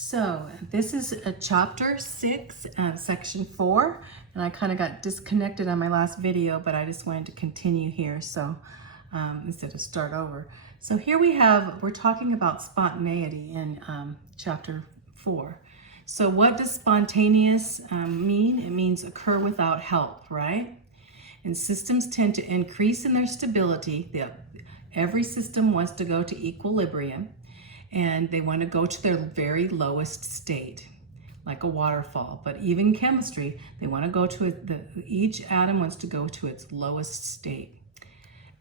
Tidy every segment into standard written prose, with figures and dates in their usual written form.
So this is a chapter 6, section 4, and I kind of got disconnected on my last video, but I just wanted to continue here, so instead of start over. So here we're talking about spontaneity in chapter 4. So what does spontaneous mean? It means occur without help, right? And systems tend to increase in their stability. Every system wants to go to equilibrium, and they want to go to their very lowest state, like a waterfall. But even chemistry, they want to go to each atom wants to go to its lowest state.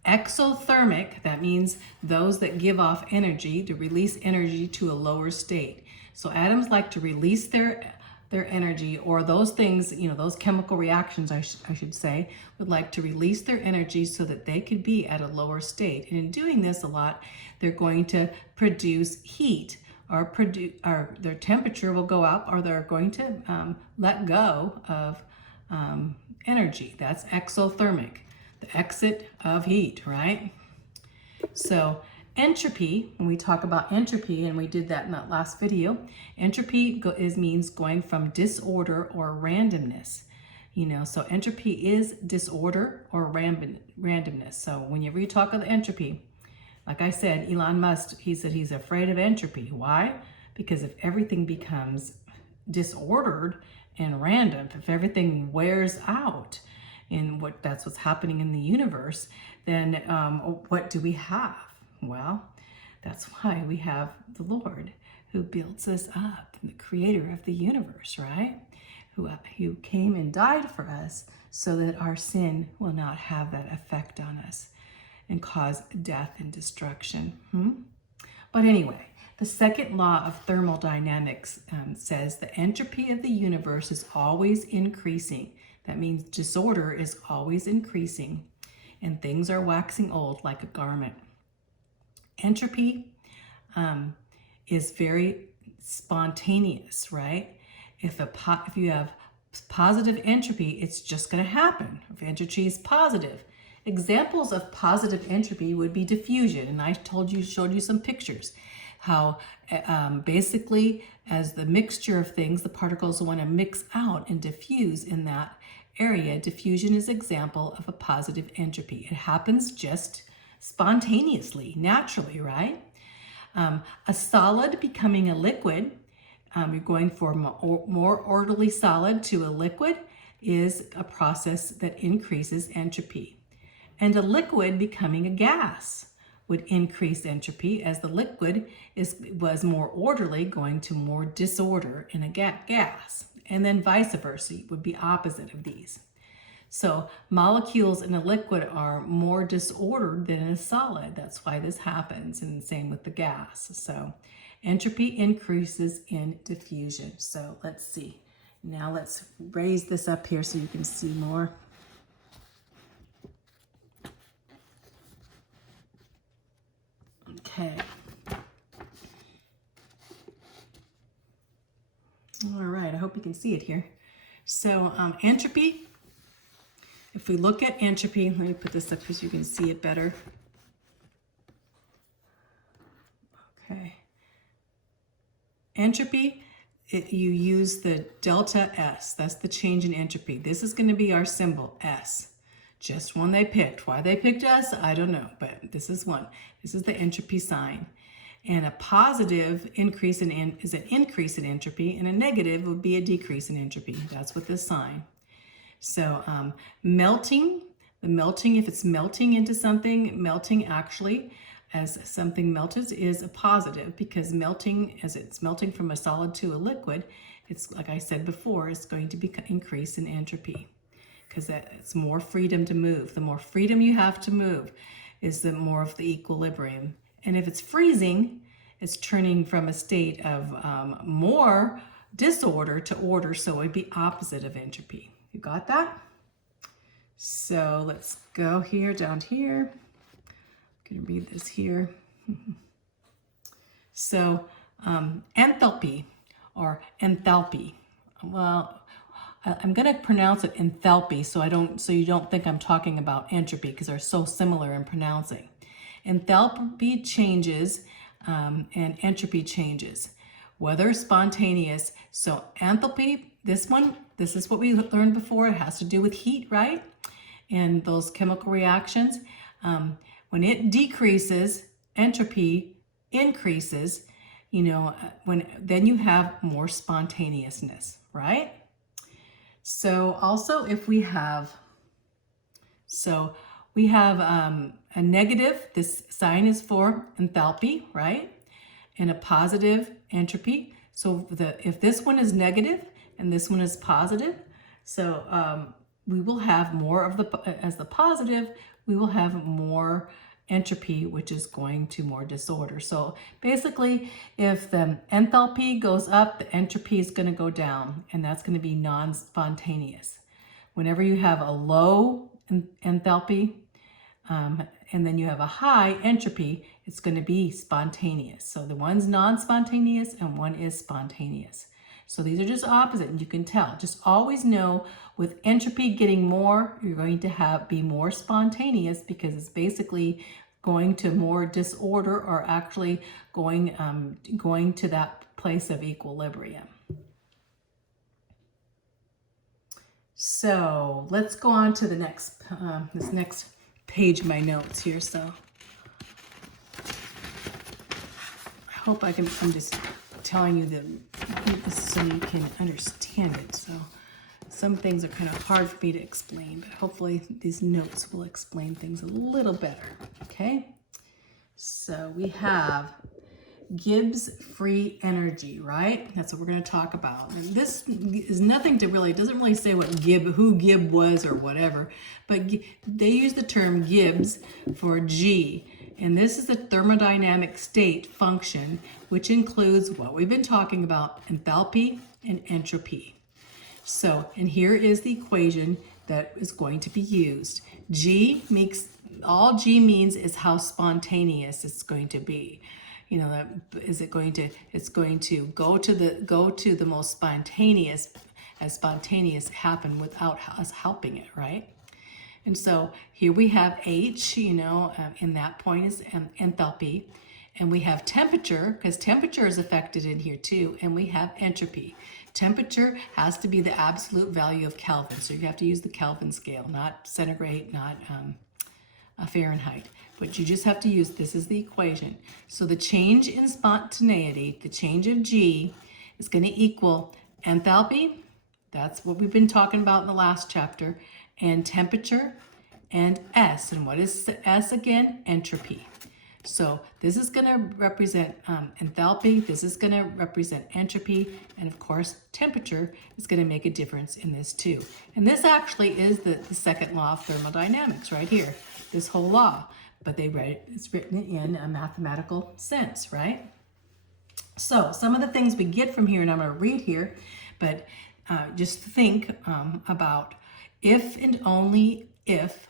Exothermic, that means those that give off energy, to release energy to a lower state. So atoms like to release their energy, or those things, those chemical reactions, I should say, would like to release their energy so that they could be at a lower state. And in doing this a lot, they're going to produce heat, or their temperature will go up, or they're going to let go of energy. That's exothermic, the exit of heat, right? So entropy, when we talk about entropy, and we did that in that last video, entropy means going from disorder or randomness. So entropy is disorder or randomness. So whenever you talk about entropy, like I said, Elon Musk, he said he's afraid of entropy. Why? Because if everything becomes disordered and random, if everything wears out, and that's what's happening in the universe, then what do we have? Well, that's why we have the Lord who builds us up, the creator of the universe, right? Who came and died for us so that our sin will not have that effect on us and cause death and destruction. But anyway, the second law of thermodynamics says the entropy of the universe is always increasing. That means disorder is always increasing, and things are waxing old like a garment. Entropy is very spontaneous, right? If you have positive entropy, it's just going to happen. If entropy is positive, examples of positive entropy would be diffusion, and I showed you some pictures. How basically, as the mixture of things, the particles want to mix out and diffuse in that area. Diffusion is an example of a positive entropy. It happens just spontaneously, naturally, right? A solid becoming a liquid, you're going from a more orderly solid to a liquid, is a process that increases entropy. And a liquid becoming a gas would increase entropy, as the liquid was more orderly, going to more disorder in a gas. And then vice versa would be opposite of these. So molecules in a liquid are more disordered than in a solid. That's why this happens, and same with the gas. So entropy increases in diffusion. So let's see. Now let's raise this up here so you can see more. Okay. All right, I hope you can see it here. So entropy, if we look at entropy, let me put this up so you can see it better. Okay. Entropy, you use the delta S. That's the change in entropy. This is going to be our symbol, S. Just one they picked. Why they picked us, I don't know, but this is one. This is the entropy sign. And a positive increase is an increase in entropy, and a negative would be a decrease in entropy. That's what this sign. So melting, if it's melting into something, melting actually, as something melted, is a positive, because melting, as it's melting from a solid to a liquid, it's, like I said before, it's going to increase in entropy, because it's more freedom to move. The more freedom you have to move is the more of the equilibrium. And if it's freezing, it's turning from a state of more disorder to order, so it would be opposite of entropy. You got that? So let's go here, down here. I'm going to read this here. So enthalpy, or enthalpy. Well, I'm going to pronounce it enthalpy so you don't think I'm talking about entropy, because they're so similar in pronouncing. Enthalpy changes and entropy changes. whether spontaneous. So enthalpy, this is what we learned before. It has to do with heat, right? And those chemical reactions. When it decreases, entropy increases, then you have more spontaneousness, right? So also if we have a negative, this sign is for enthalpy, right? And a positive entropy. So if this one is negative and this one is positive, so we will have more of as the positive, we will have more entropy, which is going to more disorder. So basically, if the enthalpy goes up, the entropy is going to go down, and that's going to be non-spontaneous. Whenever you have a low enthalpy, and then you have a high entropy, it's going to be spontaneous. So the one's non-spontaneous and one is spontaneous. So these are just opposite, and you can tell. Just always know with entropy getting more, you're going to be more spontaneous, because it's basically going to more disorder, or actually going to that place of equilibrium. So let's go on to the next this next page of my notes here. So I hope I'm just telling you this so you can understand it. So some things are kind of hard for me to explain, but hopefully these notes will explain things a little better. Okay, so we have Gibbs free energy, right? That's what we're going to talk about. And this is nothing to really, it doesn't really say who Gibbs was or whatever, but they use the term Gibbs for G. And this is the thermodynamic state function, which includes what we've been talking about, enthalpy and entropy. So, and here is the equation that is going to be used. All G means is how spontaneous it's going to be. It's going to go to the most spontaneous, as spontaneous happen without us helping it, right? And so here we have H, in that point is enthalpy, and we have temperature, because temperature is affected in here too, and we have entropy. Temperature has to be the absolute value of Kelvin, so you have to use the Kelvin scale, not centigrade, not Fahrenheit. But you just have to use, this is the equation. So the change in spontaneity, the change of G, is going to equal enthalpy, that's what we've been talking about in the last chapter, and temperature, and S. And what is S again? Entropy. So this is going to represent enthalpy, this is going to represent entropy, and of course temperature is going to make a difference in this too. And this actually is the second law of thermodynamics right here, this whole law. But it's written in a mathematical sense, right? So some of the things we get from here, and I'm going to read here, but just think about if and only if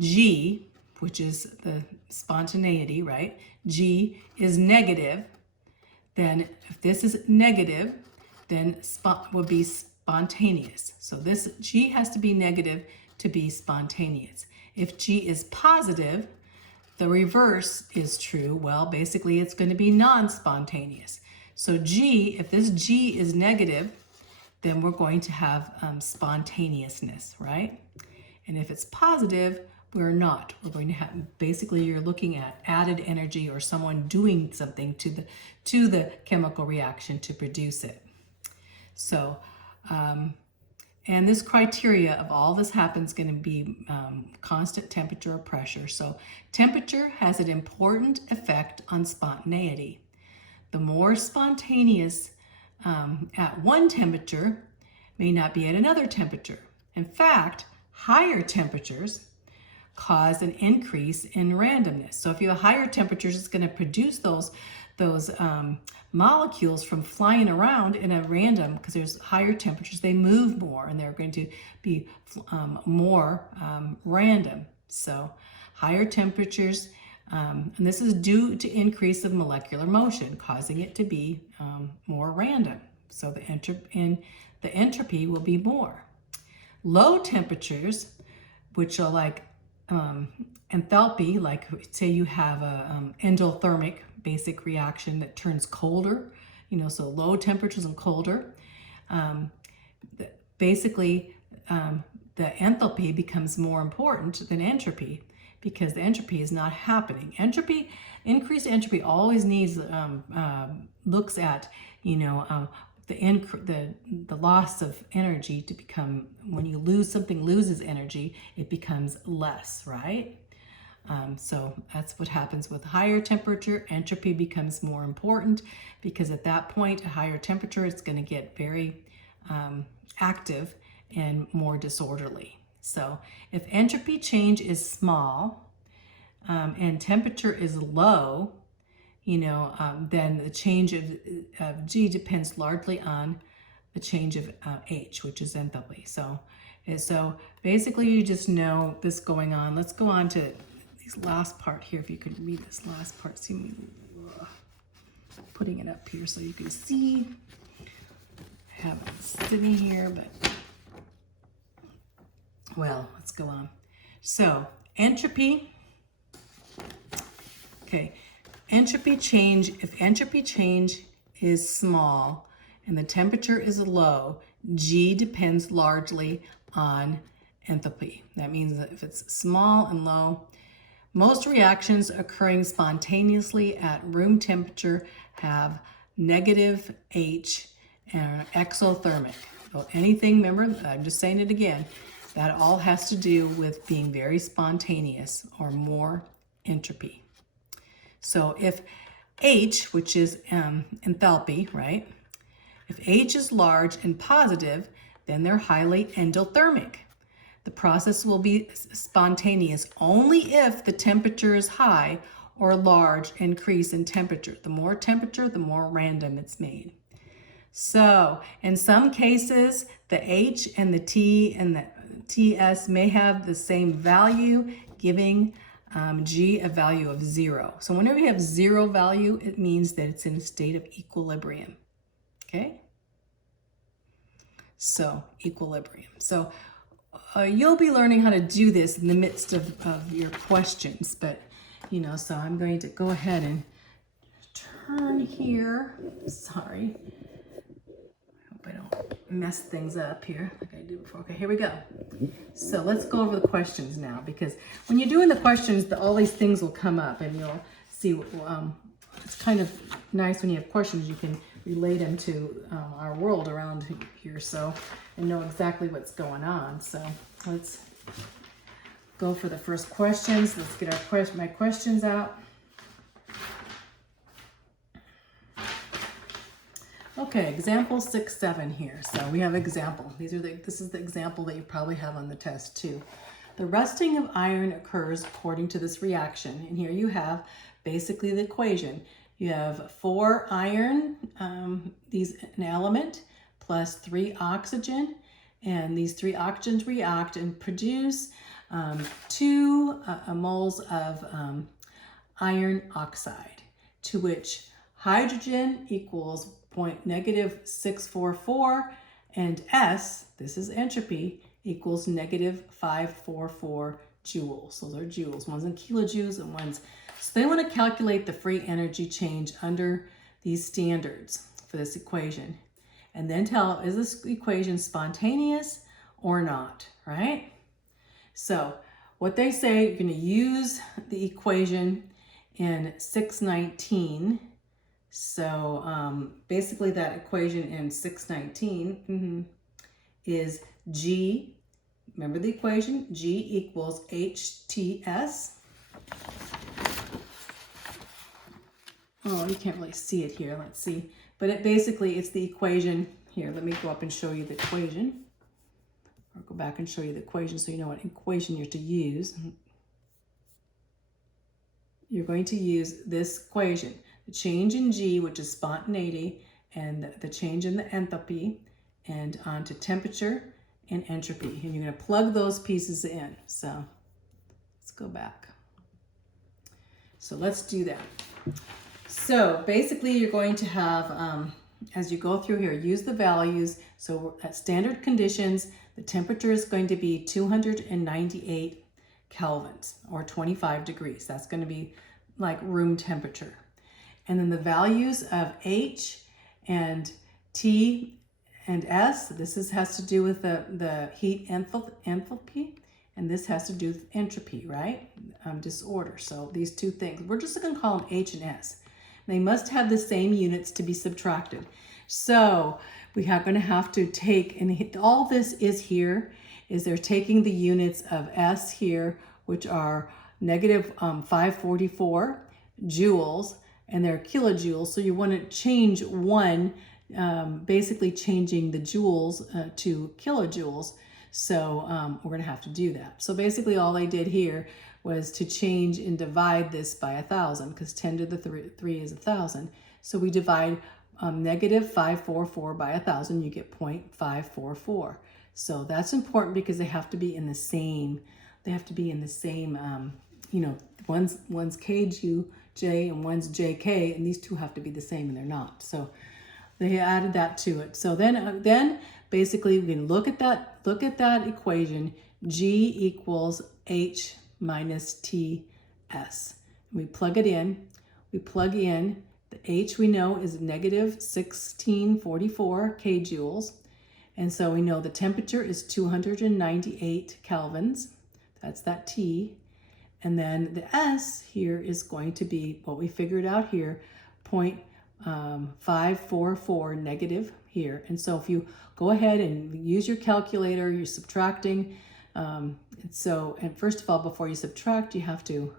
G, which is the spontaneity, right? G is negative, then if this is negative, then would be spontaneous. So this G has to be negative to be spontaneous. If G is positive, the reverse is true. Well, basically it's going to be non-spontaneous. So G, if this G is negative, then we're going to have spontaneousness, right? And if it's positive, we're not. We're going to have, basically you're looking at added energy or someone doing something to the chemical reaction to produce it. So, and this criteria of all this happens going to be constant temperature or pressure. So temperature has an important effect on spontaneity. The more spontaneous at one temperature may not be at another temperature. In fact, higher temperatures cause an increase in randomness. So if you have higher temperatures, it's going to produce those molecules from flying around in a random, because there's higher temperatures, they move more and they're going to be more random. So higher temperatures, and this is due to increase of molecular motion, causing it to be more random. So the entropy will be more. Low temperatures, which are like enthalpy, like say you have a endothermic basic reaction that turns colder, so low temperatures and colder. Basically, the enthalpy becomes more important than entropy because the entropy is not happening. Increased entropy always needs, looks at, the loss of energy to become, when you lose something, loses energy, it becomes less, right? So that's what happens with higher temperature. Entropy becomes more important because at that point, at higher temperature, it's going to get very active and more disorderly. So if entropy change is small and temperature is low, then the change of G depends largely on the change of H, which is enthalpy. So basically you just know this going on. Let's go on to this last part here. If you could read this last part, see me putting it up here so you can see. I have it sitting here, but well, let's go on. So entropy, okay. Entropy change, if entropy change is small and the temperature is low, G depends largely on enthalpy. That means that if it's small and low, most reactions occurring spontaneously at room temperature have negative H and are exothermic. So anything, remember, I'm just saying it again, that all has to do with being very spontaneous or more entropy. So if H, which is enthalpy, right? If H is large and positive, then they're highly endothermic. The process will be spontaneous only if the temperature is high or large increase in temperature. The more temperature, the more random it's made. So in some cases, the H and the T and the TS may have the same value, giving G a value of 0. So whenever you have 0 value, it means that it's in a state of equilibrium. Okay? So equilibrium. So you'll be learning how to do this in the midst of your questions, but so I'm going to go ahead and turn here. Sorry. I don't mess things up here like I did before. Okay, here we go. So let's go over the questions now, because when you're doing the questions, all these things will come up and you'll see. It's kind of nice when you have questions, you can relate them to our world around here, and know exactly what's going on. So let's go for the first questions. Let's get my questions out. Okay, example 6, 7 here. So we have example. This is the example that you probably have on the test too. The rusting of iron occurs according to this reaction. And here you have basically the equation. You have 4 iron, an element, plus 3 oxygen. And these 3 oxygens react and produce 2 moles of iron oxide, to which hydrogen equals -644, and S, this is entropy, equals -544 joules. Those are joules. One's in kilojoules and one's. So they want to calculate the free energy change under these standards for this equation. And then tell, is this equation spontaneous or not, right? So what they say, you're going to use the equation in 619. So basically that equation in 619 is G, remember the equation, G equals HTS. Oh, you can't really see it here, let's see. But it's the equation, here, let me go up and show you the equation. Or go back and show you the equation so you know what equation you're to use. You're going to use this equation. The change in G, which is spontaneity, and the change in the enthalpy, and onto temperature and entropy. And you're going to plug those pieces in. So let's go back. So let's do that. So basically you're going to have, as you go through here, use the values. So at standard conditions, the temperature is going to be 298 kelvins or 25 degrees. That's going to be like room temperature. And then the values of H And T and S, has to do with the heat enthalpy, and this has to do with entropy, right? Disorder. So these two things, we're just going to call them H and S. They must have the same units to be subtracted. So we are going to have to take, and all this is here, is they're taking the units of S here, which are negative 544 joules, and they're kilojoules. So you want to change one, basically changing the joules to kilojoules. So we're going to have to do that. So basically all they did here was to change and divide this by 1,000, because 10 to the 3 is 1,000. So we divide negative 544 by 1,000, you get 0.544. So that's important because they have to be in the same, you know, one's kJ and one's JK, and these two have to be the same, and they're not. So they added that to it. So then basically we can look at that equation, G equals H minus TS. We plug it in. We plug in the H, we know, is negative 1644 kjoules. And so we know the temperature is 298 kelvins. That's that T. And then the S here is going to be what we figured out here, 0.544 negative here. And so if you go ahead and use your calculator, you're subtracting. And first of all, before you subtract, you have to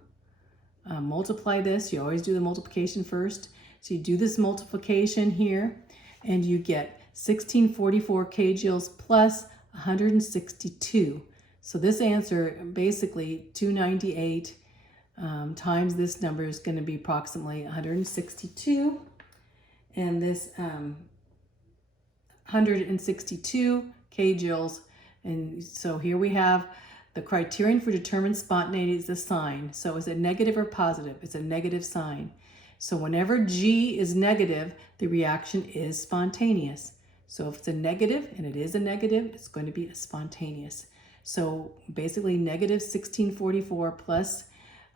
multiply this. You always do the multiplication first. So you do this multiplication here, and you get 1644 kjoules plus 162. So this answer, basically 298 times this number, is going to be approximately 162. And this 162 kjoules. And so here we have the criterion for determining spontaneity is the sign. So is it negative or positive? It's a negative sign. So whenever G is negative, the reaction is spontaneous. So if it's a negative, and it is a negative, it's going to be a spontaneous. So basically negative 1644 plus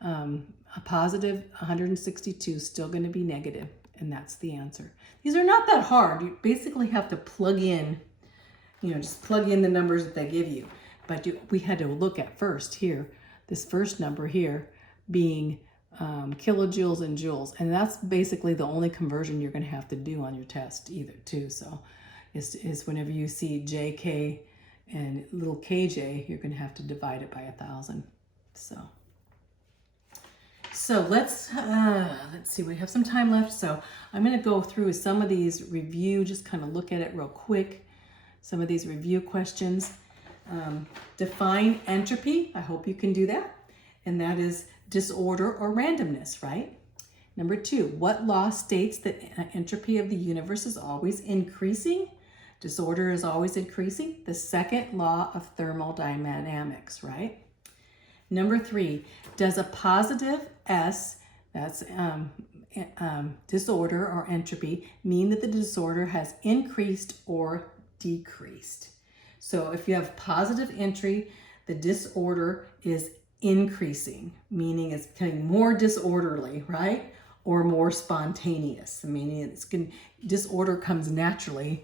a positive 162 is still going to be negative, and that's the answer. These are not that hard. You basically have to plug in, just plug in the numbers that they give you. But we had to look at first here, this first number here being kilojoules and joules. And that's basically the only conversion you're going to have to do on your test either too. So is whenever you see JK and little kj, you're going to have to divide it by 1,000. So let's see, we have some time left. So I'm going to go through some of these review, just kind of look at it real quick. Some of these review questions. Define entropy. I hope you can do that. And that is disorder or randomness, right? Number 2, what law states that entropy of the universe is always increasing? Disorder is always increasing. The second law of thermodynamics, right? Number 3, does a positive S, that's disorder or entropy, mean that the disorder has increased or decreased? So if you have positive entry, the disorder is increasing, meaning it's becoming more disorderly, right? Or more spontaneous, meaning disorder comes naturally.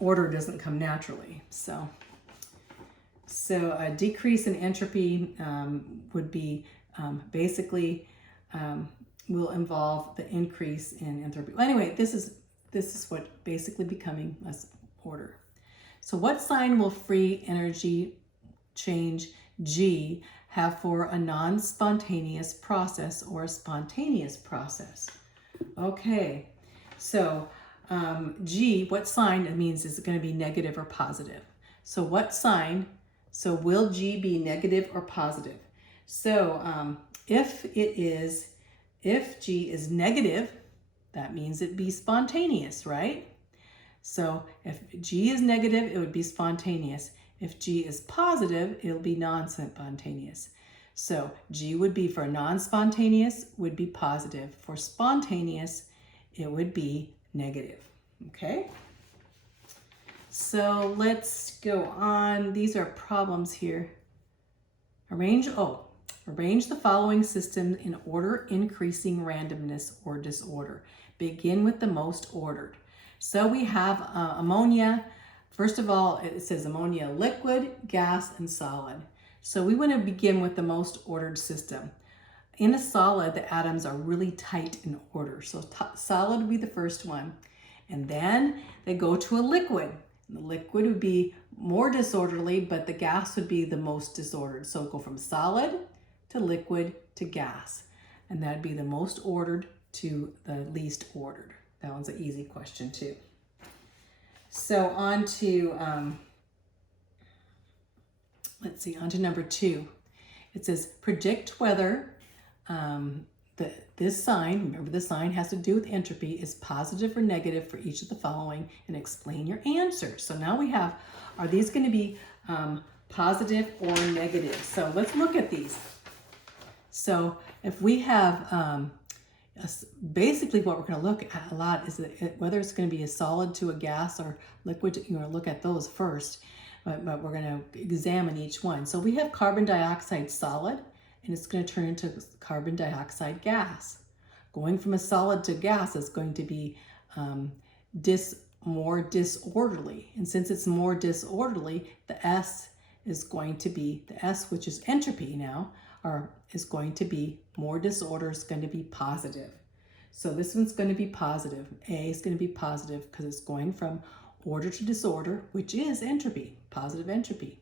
Order doesn't come naturally. So a decrease in entropy would be basically will involve the increase in entropy. Well, anyway, this is what basically becoming less order. So what sign will free energy change G have for a non-spontaneous process or a spontaneous process? Okay, so G, what sign it means, is it going to be negative or positive? So what sign, so will G be negative or positive? So if G is negative, that means it'd be spontaneous, right? So if G is negative, it would be spontaneous. If G is positive, it'll be non-spontaneous. So G would be, for non-spontaneous, would be positive. For spontaneous, it would be negative. Okay? So let's go on. These are problems here. Arrange the following systems in order increasing randomness or disorder. Begin with the most ordered. So we have ammonia. First of all, it says ammonia, liquid, gas, and solid. So we want to begin with the most ordered system. In a solid, the atoms are really tight in order. So solid would be the first one. And then they go to a liquid. The liquid would be more disorderly, but the gas would be the most disordered. So go from solid to liquid to gas. And that'd be the most ordered to the least ordered. That one's an easy question too. So on to, let's see, on to number 2. It says predict whether this sign, remember the sign has to do with entropy, is positive or negative for each of the following, and explain your answer. So now we have, are these going to be positive or negative? So let's look at these. So if we have, basically what we're going to look at a lot is whether it's going to be a solid to a gas or liquid. You're going to look at those first, but we're going to examine each one. So we have carbon dioxide solid, and it's going to turn into carbon dioxide gas. Going from a solid to gas is going to be more disorderly. And since it's more disorderly, the S is going to be, the S, which is entropy now, is going to be more disorder, is going to be positive. So this one's going to be positive. A is going to be positive because it's going from order to disorder, which is entropy, positive entropy.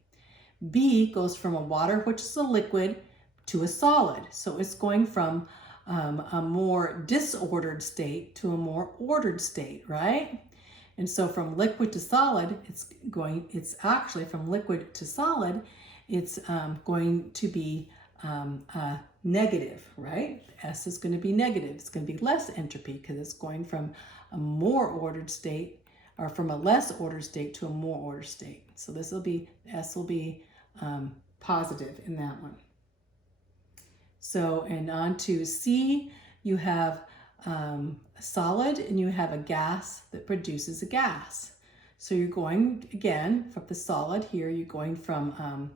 B goes from a water, which is a liquid, to a solid. So it's going from a more disordered state to a more ordered state, right? And so from liquid to solid, it's actually from liquid to solid, it's going to be negative, right? S is going to be negative. It's going to be less entropy because it's going from a more ordered state, or from a less ordered state to a more ordered state. So this will be, S will be positive in that one. So, and on to C, you have a solid and you have a gas that produces a gas. So you're going, again, from the solid here, you're going from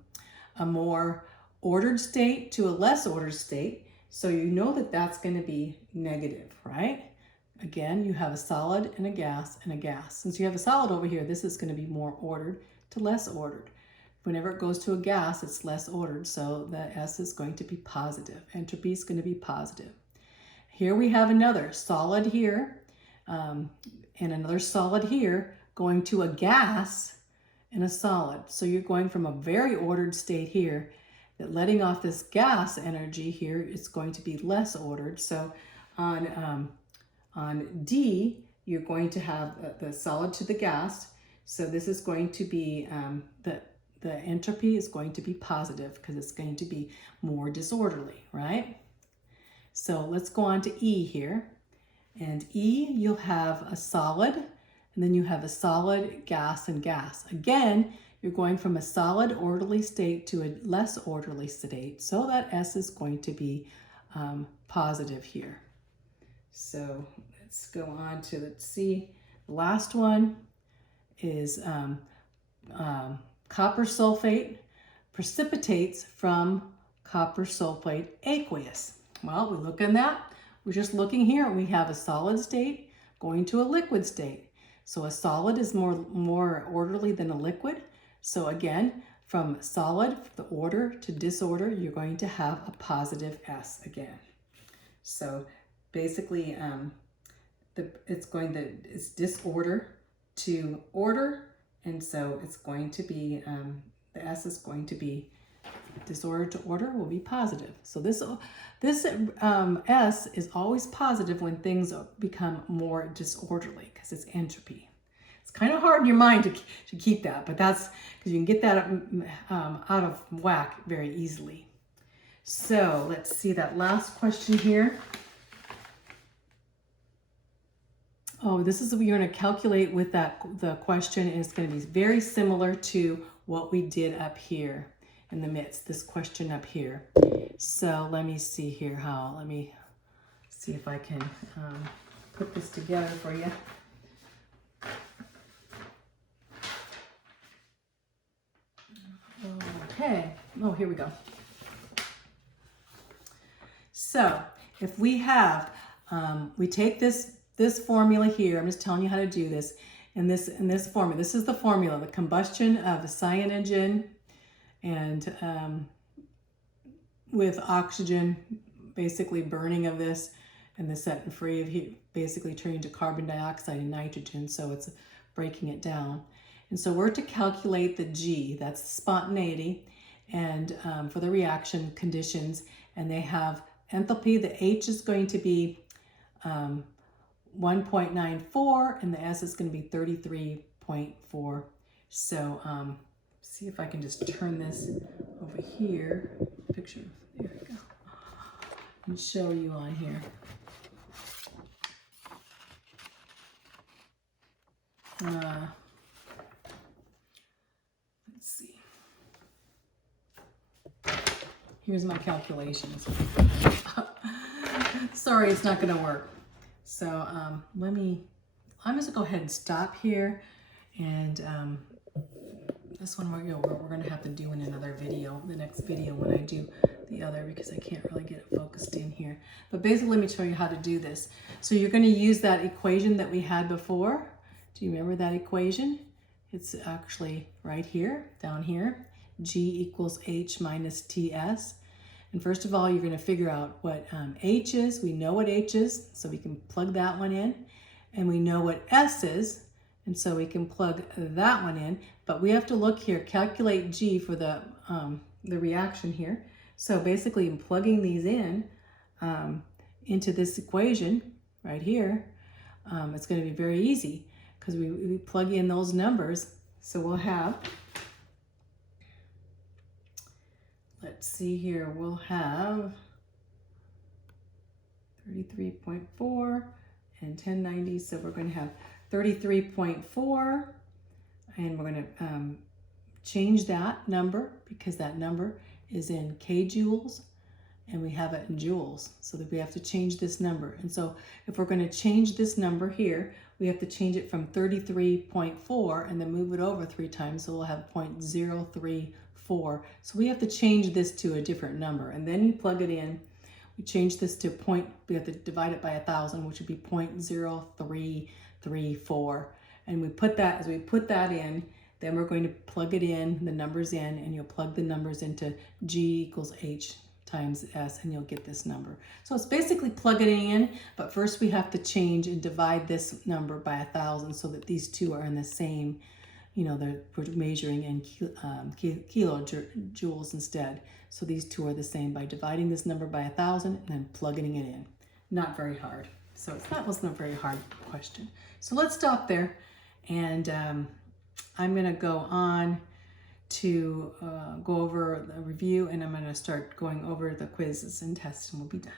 a more ordered state to a less ordered state. So you know that that's going to be negative, right? Again, you have a solid and a gas and a gas. Since you have a solid over here, this is going to be more ordered to less ordered. Whenever it goes to a gas, it's less ordered, so the S is going to be positive. Entropy is going to be positive. Here we have another solid here, and another solid here, going to a gas and a solid. So you're going from a very ordered state here, that letting off this gas energy here, it's going to be less ordered. So on D, you're going to have the solid to the gas. So this is going to be the entropy is going to be positive because it's going to be more disorderly, right? So let's go on to E here. And E, you'll have a solid, and then you have a solid, gas, and gas. Again, you're going from a solid orderly state to a less orderly state. So that S is going to be positive here. So let's go on to, let's see, the last one is copper sulfate precipitates from copper sulfate aqueous. Well, we look in that. We're just looking here. We have a solid state going to a liquid state. So a solid is more orderly than a liquid. So again, from solid, the order to disorder, you're going to have a positive S again. So basically, it's disorder to order. And so it's going to be, the S is going to be, disorder to order will be positive. So this S is always positive when things become more disorderly because it's entropy. It's kind of hard in your mind to keep that, but that's because you can get that out of whack very easily. So let's see that last question here. Oh, this is what you're going to calculate with the question, and it's going to be very similar to what we did up here in the midst, this question up here. So let me see here let me see if I can put this together for you. Okay, oh, here we go. So if we have, we take this this formula here, I'm just telling you how to do this. In this formula, this is the formula, the combustion of the cyanogen and with oxygen, basically burning of this, and the setting free of heat, basically turning to carbon dioxide and nitrogen, so it's breaking it down. And so we're to calculate the G, that's the spontaneity, and for the reaction conditions, and they have enthalpy, the H is going to be 1.94, and the S is going to be 33.4. So see if I can just turn this over here, picture, there we go, and show you on here. Let's see. Here's my calculations. Sorry, it's not going to work. So I'm just gonna go ahead and stop here, and this one we're gonna have to do in another video, the next video when I do the other, because I can't really get it focused in here. But basically, let me show you how to do this. So you're going to use that equation that we had before. Do you remember that equation? It's actually right here, down here. G equals H minus TS. And first of all, you're going to figure out what H is. We know what H is, so we can plug that one in. And we know what S is, and so we can plug that one in. But we have to look here, calculate G for the reaction here. So basically, in plugging these in into this equation right here, it's going to be very easy because we plug in those numbers. So we'll have, let's see here, we'll have 33.4 and 1090. So we're going to have 33.4, and we're going to change that number because that number is in kjoules and we have it in joules. So that we have to change this number. And so if we're going to change this number here, we have to change it from 33.4 and then move it over 3 times. So we'll have 0.034. So we have to change this to a different number, and then you plug it in. We change this to we have to divide it by 1,000, which would be 0.0334. And we put that, as we put that in, then we're going to plug it in, the numbers in, and you'll plug the numbers into G equals H times S, and you'll get this number. So it's basically plugging it in, but first we have to change and divide this number by 1,000 so that these two are in the same, you know, we're measuring in kilojoules instead. So these two are the same by dividing this number by 1,000 and then plugging it in. Not very hard. So that wasn't a very hard question. So let's stop there, and I'm going to go on to go over the review, and I'm going to start going over the quizzes and tests, and we'll be done.